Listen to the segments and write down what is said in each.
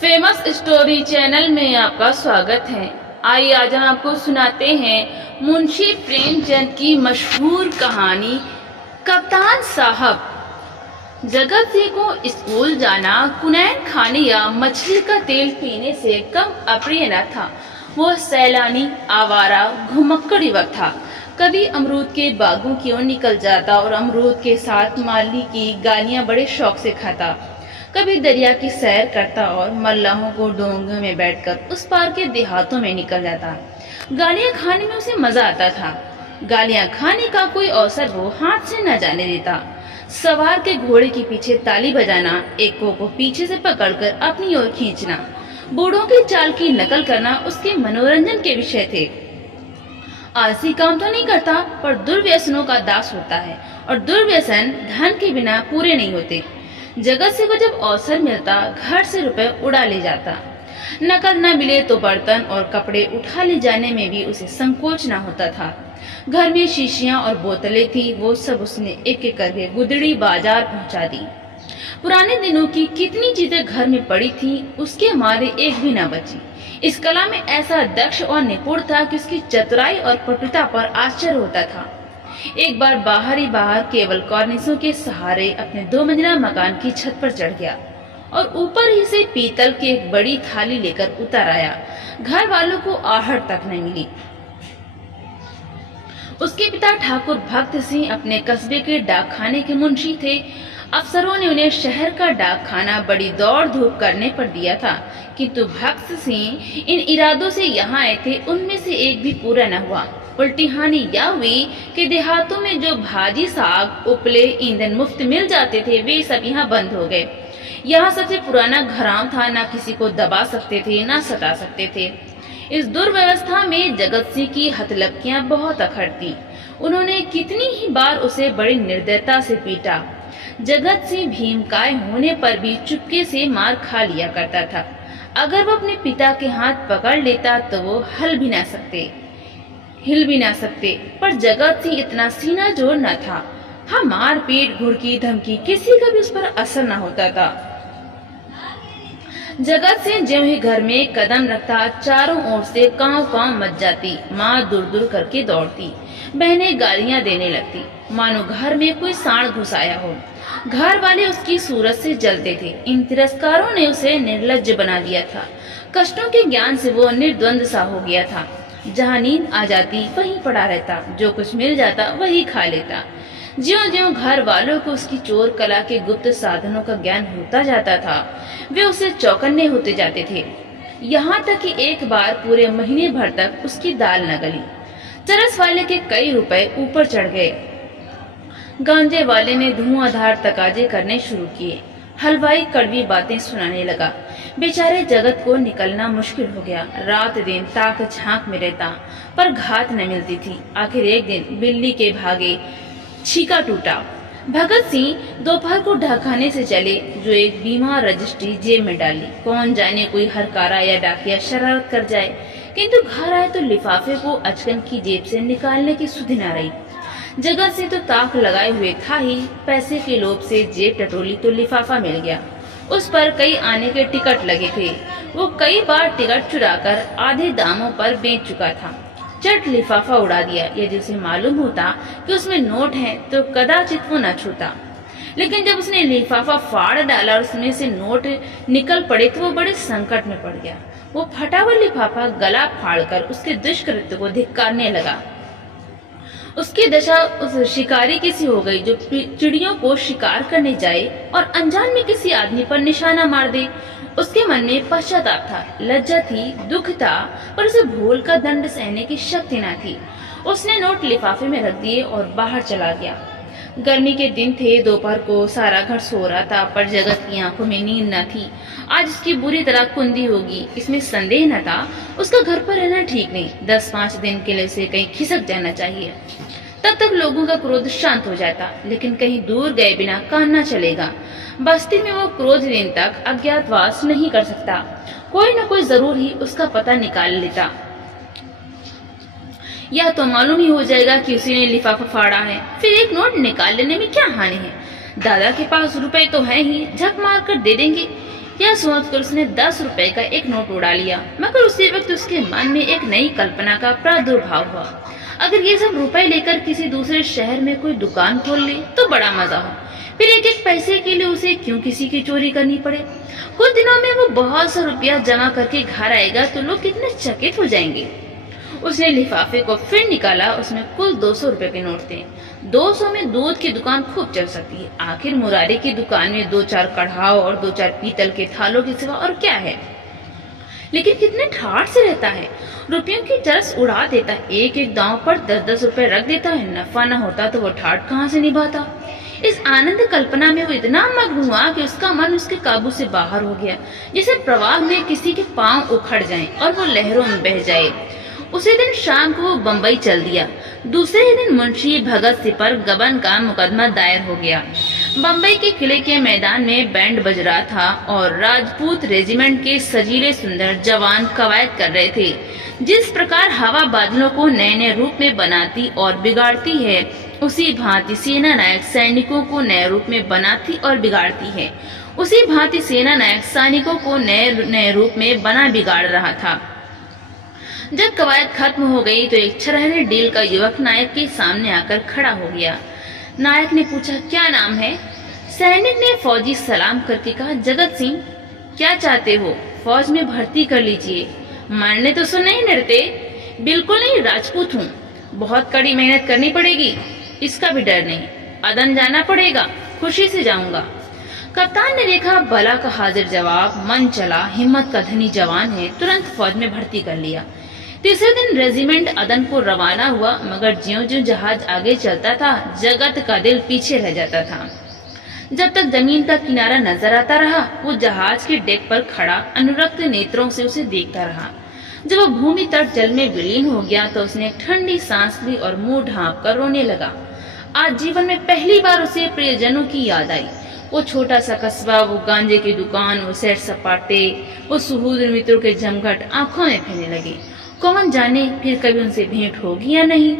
Famous story channel में आपका स्वागत है। आइए आज हम आपको सुनाते हैं मुंशी प्रेमचंद की मशहूर कहानी कप्तान साहब। जगत सिंह को स्कूल जाना कुनैन खाने या मछली का तेल पीने से कम अप्रिय न था। वो सैलानी, आवारा, घुमक्कड़ युवक था। कभी अमरूद के बागों की ओर निकल जाता और अमरूद के साथ माली की गालियां बड़े शौक से खाता। कभी दरिया की सैर करता और मल्लाहों को डोंगे में बैठकर उस पार के देहातों में निकल जाता। गालियां खाने में उसे मजा आता था। गालियां खाने का कोई अवसर वो हाथ से न जाने देता। सवार के घोड़े के पीछे ताली बजाना, एक को पीछे से पकड़कर अपनी ओर खींचना, बूढ़ों की चाल की नकल करना उसके मनोरंजन के विषय थे। आलसी काम तो नहीं करता, पर दुर्व्यसनों का दास होता है और दुर्व्यसन धन के बिना पूरे नहीं होते। जगत सिंह को जब अवसर मिलता घर से रुपए उड़ा ले जाता। नकद न मिले तो बर्तन और कपड़े उठा ले जाने में भी उसे संकोच न होता था। घर में शीशियां और बोतलें थी, वो सब उसने एक एक करके गुदड़ी बाजार पहुंचा दी। पुराने दिनों की कितनी चीजें घर में पड़ी थी, उसके मारे एक भी न बची। इस कला में ऐसा दक्ष और निपुण था कि उसकी चतुराई और पटुता पर आश्चर्य होता था। एक बार बाहर ही बाहर केवल कॉर्निसों के सहारे अपने 2 मंजिला मकान की छत पर चढ़ गया और ऊपर ही से पीतल की एक बड़ी थाली लेकर उतर आया। घर वालों को आहट तक न मिली। उसके पिता ठाकुर भक्त सिंह अपने कस्बे के डाकखाने के मुंशी थे। अफसरों ने उन्हें शहर का डाकखाना बड़ी दौड़ धूप करने पर दिया था, किंतु भक्त सिंह इन इरादों से यहाँ आए थे, उनमें से एक भी पूरा न हुआ। उल्टी हानि यह हुई कि देहातों में जो भाजी, साग, उपले, ईंधन मुफ्त मिल जाते थे, वे सब यहाँ बंद हो गए। यहाँ सबसे पुराना घराव था, न किसी को दबा सकते थे न सता सकते थे। इस दुर्व्यवस्था में जगत सिंह की हथलपकियां बहुत अखड़ थी। उन्होंने कितनी ही बार उसे बड़ी निर्दयता से पीटा। जगत सिंह भीमकाय होने पर भी चुपके से मार खा लिया करता था। अगर वो अपने पिता के हाथ पकड़ लेता तो वो हिल भी ना सकते, पर जगत सिंह इतना सीना जोर न था। हाँ, मार पीट, घुड़की, धमकी किसी का भी उस पर असर न होता था। जगत सिंह ज्यों ही घर में कदम रखता, चारों ओर से कांव कांव मच जाती। माँ दूर दूर करके दौड़ती, बहनें गालियां देने लगती, मानो घर में कोई सांड घुस आया हो। घर वाले उसकी सूरत से जलते थे। इन तिरस्कारों ने उसे निर्लज्ज बना दिया था। कष्टों के ज्ञान से वो निर्द्वंद सा हो गया था। जहाँ नींद आ जाती वहीं पड़ा रहता, जो कुछ मिल जाता वही खा लेता। ज्यों-ज्यों घर वालों को उसकी चोर कला के गुप्त साधनों का ज्ञान होता जाता था, वे उसे चौकन्ने होते जाते थे। यहाँ तक कि एक बार पूरे महीने भर तक उसकी दाल न गली। चरस वाले के कई रुपए ऊपर चढ़ गए। गांजे वाले ने धुआंधार तकाजे करने शुरू किए। हलवाई कड़वी बातें सुनाने लगा। बेचारे जगत को निकलना मुश्किल हो गया। रात दिन ताक झांक में रहता, पर घात न मिलती थी। आखिर एक दिन बिल्ली के भागे छीका टूटा। भगत सिंह दोपहर को ढाखाने से चले, जो एक बीमा रजिस्ट्री जेब में डाली। कौन जाने कोई हरकारा या डाकिया शरारत कर जाए, किंतु घर आए तो लिफाफे को अचकन की जेब से निकालने की सुधि न रही। जगत से तो ताक लगाए हुए था ही, पैसे के लोभ से जेब टटोली तो लिफाफा मिल गया। उस पर कई आने के टिकट लगे थे। वो कई बार टिकट चुराकर आधे दामों पर बेच चुका था। चट लिफाफा उड़ा दिया। यदि उसे मालूम होता कि उसमें नोट है तो कदाचित वो न छूता, लेकिन जब उसने लिफाफा फाड़ डाला और उसमें से नोट निकल पड़े तो वो बड़े संकट में पड़ गया। वो फटा हुआ लिफाफा गला फाड़कर उसके दुष्कृत्य को धिक्कारने लगा। उसकी दशा उस शिकारी की सी हो गई जो चिड़ियों को शिकार करने जाए और अनजान में किसी आदमी पर निशाना मार दे। उसके मन में पश्चाताप था, लज्जा थी, दुख था, पर उसे भूल का दंड सहने की शक्ति न थी। उसने नोट लिफाफे में रख दिए और बाहर चला गया। गर्मी के दिन थे। दोपहर को सारा घर सो रहा था, पर जगत की आंखों में नींद न थी। आज उसकी बुरी तरह कुंदी होगी, इसमें संदेह न था। उसका घर पर रहना ठीक नहीं। 10-5 दिन के लिए उसे कहीं खिसक जाना चाहिए। तब तक लोगों का क्रोध शांत हो जाता, लेकिन कहीं दूर गए बिना काम न चलेगा। बस्ती में वो क्रोध दिन तक अज्ञातवास नहीं कर सकता। कोई न कोई जरूर ही उसका पता निकाल लेता। यह तो मालूम ही हो जाएगा कि उसी ने लिफाफा फाड़ा है। फिर एक नोट निकाल लेने में क्या हानि है। दादा के पास रुपए तो है ही, झक मार कर दे देंगे। यह सोचकर उसने 10 रुपए का एक नोट उड़ा लिया, मगर उसी वक्त उसके मन में एक नई कल्पना का प्रादुर्भाव हुआ। अगर ये सब रुपए लेकर किसी दूसरे शहर में कोई दुकान खोल ले तो बड़ा मजा हो, फिर एक एक पैसे के लिए उसे क्यों किसी की चोरी करनी पड़े। कुछ दिनों में वो बहुत सा रुपया जमा करके घर आएगा तो लोग कितने चकित हो जाएंगे। उसने लिफाफे को फिर निकाला, उसमें कुल 200 रुपए के नोट थे। 200 में दूध की दुकान खूब चल सकती है। आखिर मुरारी की दुकान में 2-4 कढ़ाव और 2-4 पीतल के थालों के सिवा और क्या है। लेकिन कितने ठाठ से रहता है, रुपयों की चरस उड़ा देता है, एक एक दांव पर 10-10 रुपए रख देता है। नफा न होता तो वो ठाठ कहाँ से निभाता। इस आनंद कल्पना में वो इतना मग्न हुआ कि उसका मन उसके काबू से बाहर हो गया, जैसे प्रवाह में किसी के पांव उखड़ जाएं और वो लहरों में बह जाए। उसी दिन शाम को वो बम्बई चल दिया। दूसरे ही दिन मुंशी भगत सिंह पर गबन का मुकदमा दायर हो गया। बम्बई के किले के मैदान में बैंड बज रहा था और राजपूत रेजिमेंट के सजीले सुंदर जवान कवायद कर रहे थे। जिस प्रकार हवा बादलों को नए नए रूप में बनाती और बिगाड़ती है, उसी भांति सेना नायक सैनिकों को नए रूप में बनाती और बिगाड़ती है। उसी भांति सेना नायक सैनिकों को नए नए रूप में बना बिगाड़ रहा था। जब कवायद खत्म हो गई तो एक छरहरे डील का युवक नायक के सामने आकर खड़ा हो गया। नायक ने पूछा, क्या नाम है? सैनिक ने फौजी सलाम करके कहा, जगत सिंह। क्या चाहते हो? फौज में भर्ती कर लीजिए। मरने तो सुन नहीं डरते? बिल्कुल नहीं, राजपूत हूँ। बहुत कड़ी मेहनत करनी पड़ेगी, इसका भी डर नहीं। अदन जाना पड़ेगा, खुशी से जाऊंगा। कप्तान ने देखा बला का हाजिर जवाब, मन चला, हिम्मत का धनी जवान है, तुरंत फौज में भर्ती कर लिया। तीसरे दिन रेजिमेंट अदन को रवाना हुआ, मगर ज्यों-ज्यों जहाज आगे चलता था, जगत का दिल पीछे रह जाता था। जब तक जमीन का किनारा नजर आता रहा, वो जहाज के डेक पर खड़ा अनुरक्त नेत्रों से उसे देखता रहा। जब वो भूमि तट जल में विलीन हो गया तो उसने एक ठंडी सांस ली और मुंह ढांप कर रोने लगा। आज जीवन में पहली बार उसे प्रियजनों की याद आई। वो छोटा सा कस्बा, वो गांजे की दुकान, वो सैर सपाटे, वो सुहूद मित्रों के जमघट आंखों में फैलने लगे। कौन जाने फिर कभी उनसे भेंट होगी या नहीं।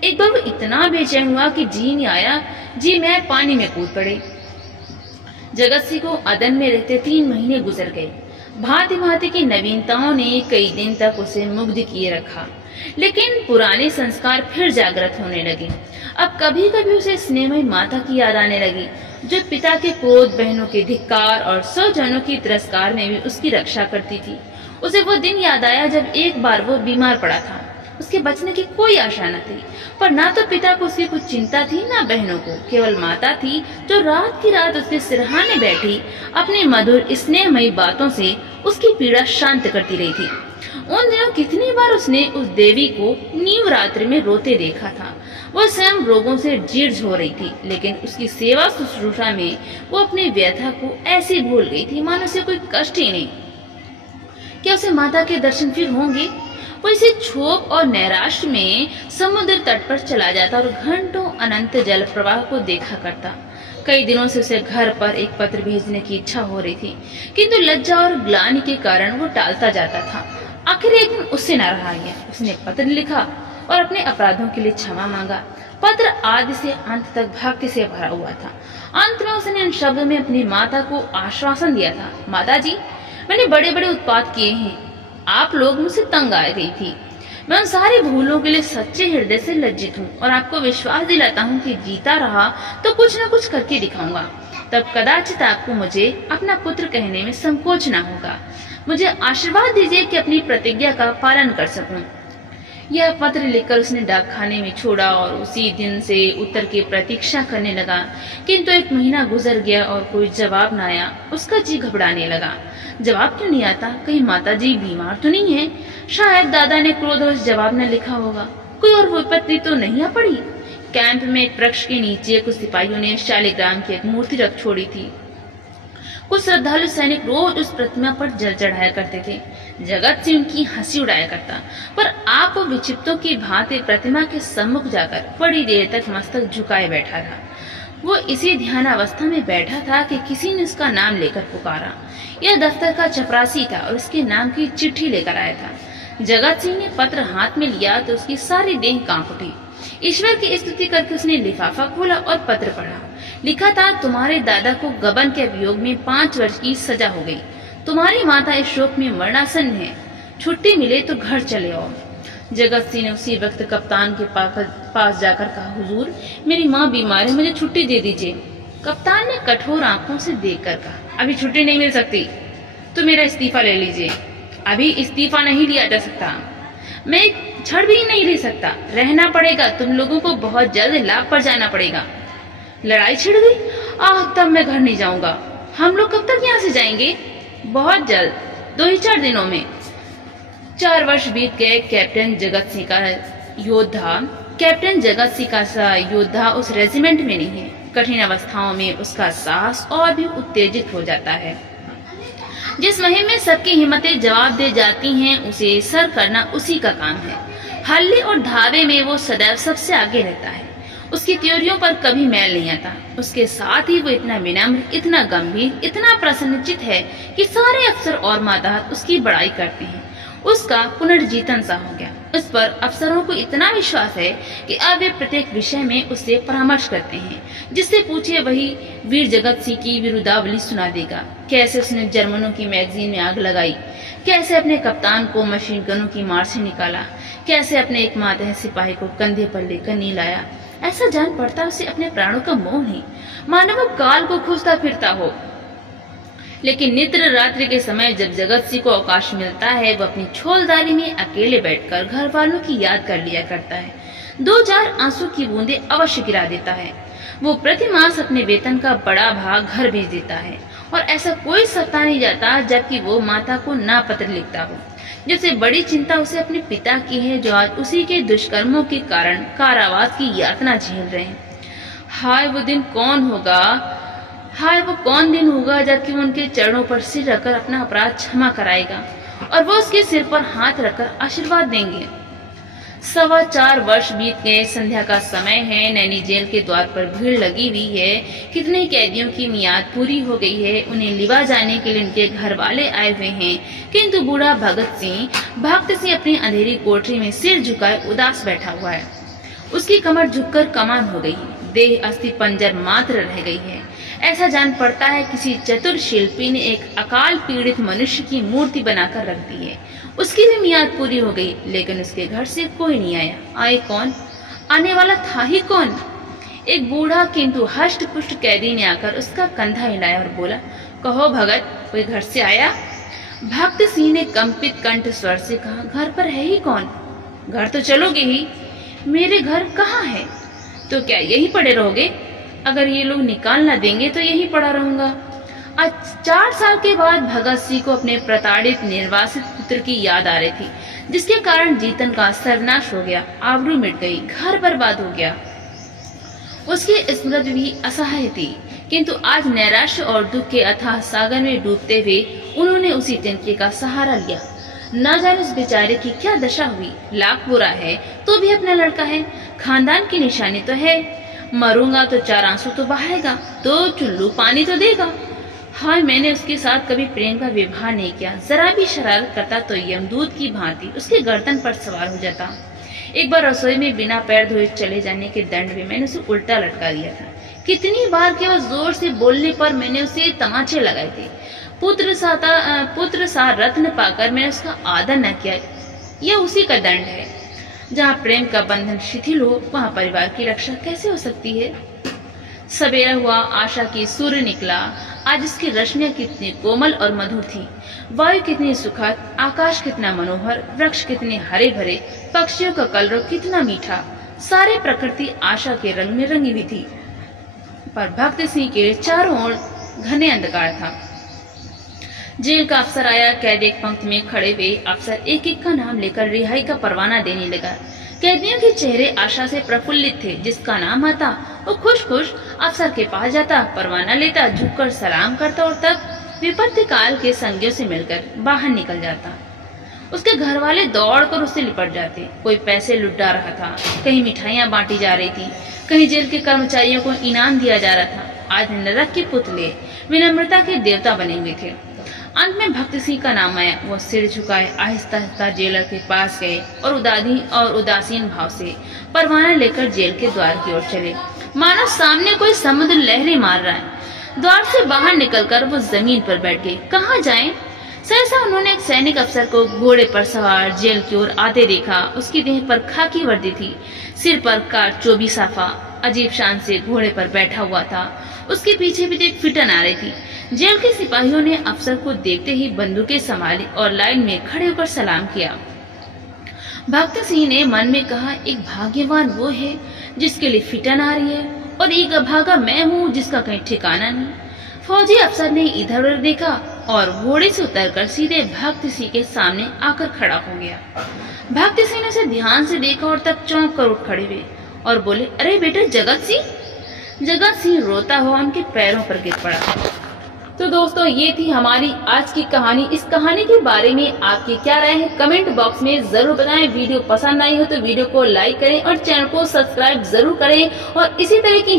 एक बार वो इतना बेचैन हुआ कि जी नहीं आया, जी मैं पानी में कूद पड़े। जगत सिंह को अदन में रहते 3 महीने गुजर गए। भांति भांति की नवीनताओं ने कई दिन तक उसे मुग्ध किए रखा, लेकिन पुराने संस्कार फिर जागृत होने लगे। अब कभी कभी उसे स्नेहमयी माता की याद आने लगी, जो पिता के क्रोध, बहनों के धिक्कार और स्वजनों की तिरस्कार में भी उसकी रक्षा करती थी। उसे वो दिन याद आया जब एक बार वो बीमार पड़ा था। उसके बचने की कोई आशा न थी, पर ना तो पिता को उसकी कुछ चिंता थी, ना बहनों को। केवल माता थी जो रात की रात उसके सिरहाने बैठी अपनी मधुर स्नेहमयी बातों से उसकी पीड़ा शांत करती रही थी। उन दिनों कितनी बार उसने उस देवी को नीव रात्रि में रोते देखा था। वो स्वयं रोगों से जीर्ण हो रही थी, लेकिन उसकी सेवा शुश्रूषा में वो अपनी व्यथा को ऐसे भूल गई थी मानो उसे कोई कष्ट ही नहीं। क्या उसे माता के दर्शन फिर होंगे? वो इसे क्षोभ और नैराश्य में समुद्र तट पर चला जाता और घंटों अनंत जल प्रवाह को देखा करता। कई दिनों से उसे घर पर एक पत्र भेजने की इच्छा हो रही थी, किंतु लज्जा और ग्लानि के कारण वो टालता जाता था। आखिर एक दिन उससे न रहा गया। उसने पत्र लिखा और अपने अपराधों के लिए क्षमा मांगा। पत्र आदि से अंत तक भक्ति से भरा हुआ था। अंत में उसने इन शब्दों में अपनी माता को आश्वासन दिया था, माता जी, मैंने बड़े बड़े उत्पात किए हैं, आप लोग मुझसे तंग आ गई थी। मैं उन सारी भूलों के लिए सच्चे हृदय से लज्जित हूँ और आपको विश्वास दिलाता हूँ कि जीता रहा तो कुछ न कुछ करके दिखाऊंगा। तब कदाचित आपको मुझे अपना पुत्र कहने में संकोच न होगा। मुझे आशीर्वाद दीजिए कि अपनी प्रतिज्ञा का पालन कर सकूं। यह पत्र लिखकर उसने डाकखाने में छोड़ा और उसी दिन से उत्तर की प्रतीक्षा करने लगा, किंतु 1 महीना गुजर गया और कोई जवाब न आया। उसका जी घबराने लगा। जवाब क्यों नहीं आता? कहीं माताजी बीमार तो नहीं है? शायद दादा ने क्रोधवश जवाब न लिखा होगा। कोई और विपत्ति तो नहीं आ पड़ी? कैंप में एक वृक्ष के नीचे कुछ सिपाहियों ने शालिग्राम की एक मूर्ति रख छोड़ी थी। कुछ श्रद्धालु सैनिक रोज उस प्रतिमा पर जल चढ़ाया करते थे। जगत सिंह उनकी हंसी उड़ाया करता, पर आप विक्षिप्तों की भांति प्रतिमा के सम्मुख जाकर बड़ी देर तक मस्तक झुकाए बैठा रहा। वो इसी ध्यान अवस्था में बैठा था कि किसी ने उसका नाम लेकर पुकारा। यह दफ्तर का चपरासी था और उसके नाम की चिट्ठी लेकर आया था। जगत सिंह ने पत्र हाथ में लिया तो उसकी सारी देह कांप उठी। ईश्वर की स्तुति करके उसने लिफाफा खोला और पत्र पढ़ा। लिखा था, तुम्हारे दादा को गबन के अभियोग में 5 वर्ष की सजा हो गई। तुम्हारी माता इस शोक में मरणासन है, छुट्टी मिले तो घर चले आओ। जगत सिंह ने उसी वक्त कप्तान के पास जाकर कहा, हुजूर मेरी माँ बीमार है, मुझे छुट्टी दे दीजिए। कप्तान ने कठोर आंखों से देखकर कहा, अभी छुट्टी नहीं मिल सकती, तो मेरा इस्तीफा ले लीजिए। अभी इस्तीफा नहीं लिया जा सकता, मैं एक क्षण भी नहीं रह सकता, रहना पड़ेगा। तुम लोगों को बहुत जल्द लाभ पर जाना पड़ेगा। लड़ाई छिड़ गई, तब मैं घर नहीं जाऊंगा। हम लोग कब तक यहाँ से जाएंगे? बहुत जल्द, 2 ही 4 दिनों में। 4 वर्ष बीत गए। कैप्टन जगत सिंह का योद्धा उस रेजिमेंट में नहीं है। कठिन अवस्थाओं में उसका साहस और भी उत्तेजित हो जाता है। जिस मुहिम में सबकी हिम्मतें जवाब दे जाती हैं, उसे सर करना उसी का काम है। हल्ले और धावे में वो सदैव सबसे आगे रहता है। उसकी त्योरियों पर कभी मैल नहीं आता। उसके साथ ही वो इतना विनम्र, इतना गंभीर, इतना प्रसन्नचित है कि सारे अफसर और मातहत उसकी बड़ाई करते हैं। उसका पुनर्जीतन सा हो गया। उस पर अफसरों को इतना विश्वास है कि अब वे प्रत्येक विषय में उससे परामर्श करते हैं। जिससे पूछे वही वीर जगत सिंह की विरुदावली सुना देगा। कैसे उसने जर्मनों की मैगजीन में आग लगाई, कैसे अपने कप्तान को मशीन गनों की मार से निकाला, कैसे अपने एक मातहत सिपाही को कंधे पर लेकर नहीं लाया। ऐसा जान पड़ता उसे अपने प्राणों का मोह नहीं, मानो वो काल को खोजता फिरता हो। लेकिन नित्र रात्रि के समय जब जगत सिंह को अवकाश मिलता है, वो अपनी छोलदारी में अकेले बैठकर घर वालों की याद कर लिया करता है। 2-4 आंसू की बूंदें अवश्य गिरा देता है। वो प्रति मास अपने वेतन का बड़ा भाग घर भेज देता है और ऐसा कोई सप्ताह नहीं जाता जबकि वो माता को ना पत्र लिखता हो। जबसे बड़ी चिंता उसे अपने पिता की है, जो आज उसी के दुष्कर्मों के कारण कारावास की यातना झेल रहे हैं। हाय वो कौन दिन होगा जबकि वो उनके चरणों पर सिर रखकर अपना अपराध क्षमा कराएगा और वो उसके सिर पर हाथ रखकर आशीर्वाद देंगे। 4.25 वर्ष बीत गए। संध्या का समय है। नैनी जेल के द्वार पर भीड़ लगी हुई है। कितने कैदियों की मियाद पूरी हो गई है। उन्हें लिवा जाने के लिए उनके घर वाले आए हुए हैं, किंतु बूढ़ा भगत सिंह अपनी अंधेरी कोठरी में सिर झुकाए उदास बैठा हुआ है। उसकी कमर झुककर कमान हो गई, देह अस्थि पंजर मात्र रह गई है। ऐसा जान पड़ता है किसी चतुर शिल्पी ने एक अकाल पीड़ित मनुष्य की मूर्ति बनाकर रख दी है। उसकी भी मियाद पूरी हो गई, लेकिन उसके घर से कोई नहीं आया। आए कौन? आने वाला था ही कौन? एक बूढ़ा किंतु हष्ट पुष्ट कैदी ने आकर उसका कंधा हिलाया और बोला, कहो भगत, कोई घर से आया? भक्त सिंह ने कंपित कंठ स्वर से कहा, घर पर है ही कौन? घर तो चलोगे ही। मेरे घर कहाँ है? तो क्या यही पड़े रहोगे? अगर ये लोग निकाल ना देंगे तो यही पड़ा रहूंगा। आज 4 साल के बाद भगत सिंह को अपने प्रताड़ित निर्वासित पुत्र की याद आ रही थी, जिसके कारण जीतन का सर्वनाश हो गया, आबरू मिट गई, घर बर्बाद हो गया। उसकी स्मृति भी असहाय थी, किंतु आज नैराश्य और दुख के अथाह सागर में डूबते हुए उन्होंने उसी तिनके का सहारा लिया। न जाने उस बेचारे की क्या दशा हुई। लाख बुरा है तो भी अपना लड़का है, खानदान की निशानी तो है। मरूंगा तो 4 आंसू तो बहाएगा, 2 चुल्लू पानी तो देगा। हाय, मैंने उसके साथ कभी प्रेम का विवाह नहीं किया। जरा भी शरारत करता तो यमदूत की भांति उसके गर्दन पर सवार हो जाता। एक बार रसोई में बिना पैर धोए चले जाने के दंड में मैंने उसे उल्टा लटका दिया था। कितनी बार केवल जोर से बोलने पर मैंने उसे तमाचे लगाए थे। पुत्र सा रत्न पाकर मैंने उसका आदर न किया। यह उसी का दंड है। जहाँ प्रेम का बंधन शिथिल हो, वहाँ परिवार की रक्षा कैसे हो सकती है? सवेरा हुआ, आशा की सूर्य निकला। आज उसकी रश्मियां कितनी कोमल और मधुर थी, वायु कितनी सुखद, आकाश कितना मनोहर, वृक्ष कितने हरे भरे, पक्षियों का कलरव कितना मीठा। सारे प्रकृति आशा के रंग में रंगी हुई थी, पर भक्त सिंह के चारों ओर घने अंधकार था। जेल का अफसर आया। कैद एक पंक्ति में खड़े हुए अफसर एक एक का नाम लेकर रिहाई का परवाना देने लगा। कैदियों के चेहरे आशा से प्रफुल्लित थे। जिसका नाम आता वो खुश खुश अफसर के पास जाता, परवाना लेता, झुककर सलाम करता और तब विपत्ति काल के संगियों से मिलकर बाहर निकल जाता। उसके घर वाले दौड़कर उससे लिपट जाते। कोई पैसे लुटा रहा था, कहीं मिठाइयाँ बांटी जा रही थी, कहीं जेल के कर्मचारियों को इनाम दिया जा रहा था। आज नरक के पुतले विनम्रता के देवता बने हुए थे। अंत में भक्त सिंह का नाम आया। वो सिर झुकाए आहिस्ता आहिस्ता जेलर के पास गए और उदासीन भाव से परवाना लेकर जेल के द्वार की ओर चले, मानो सामने कोई समुद्र लहरें मार रहा है। द्वार से बाहर निकलकर वो जमीन पर बैठ गए। कहाँ जाएं? सहसा उन्होंने एक सैनिक अफसर को घोड़े पर सवार जेल की ओर आते देखा। उसकी देह पर खाकी वर्दी थी, सिर पर कारचोबी साफा, अजीब शान से घोड़े पर बैठा हुआ था। उसके पीछे भी एक फिटन आ रही थी। जेल के सिपाहियों ने अफसर को देखते ही बंदूकें संभाली और लाइन में खड़े होकर सलाम किया। भक्त सिंह ने मन में कहा, एक भाग्यवान वो है जिसके लिए फिटन आ रही है और एक अभागा मैं हूँ जिसका कहीं ठिकाना नहीं। फौजी अफसर ने इधर उधर देखा और घोड़े से उतरकर सीधे भक्त सिंह के सामने आकर खड़ा हो गया। भक्त सिंह ने उसे ध्यान से देखा और तब चौंक कर उठ खड़े हुए और बोले, अरे बेटे जगत सिंह। जगत सिंह रोता हुआ उनके पैरों पर गिर पड़ा। तो दोस्तों, ये थी हमारी आज की कहानी। इस कहानी के बारे में आपकी क्या राय है कमेंट बॉक्स में जरूर बताएं। वीडियो पसंद आई हो तो वीडियो को लाइक करें और चैनल को सब्सक्राइब जरूर करें और इसी तरह की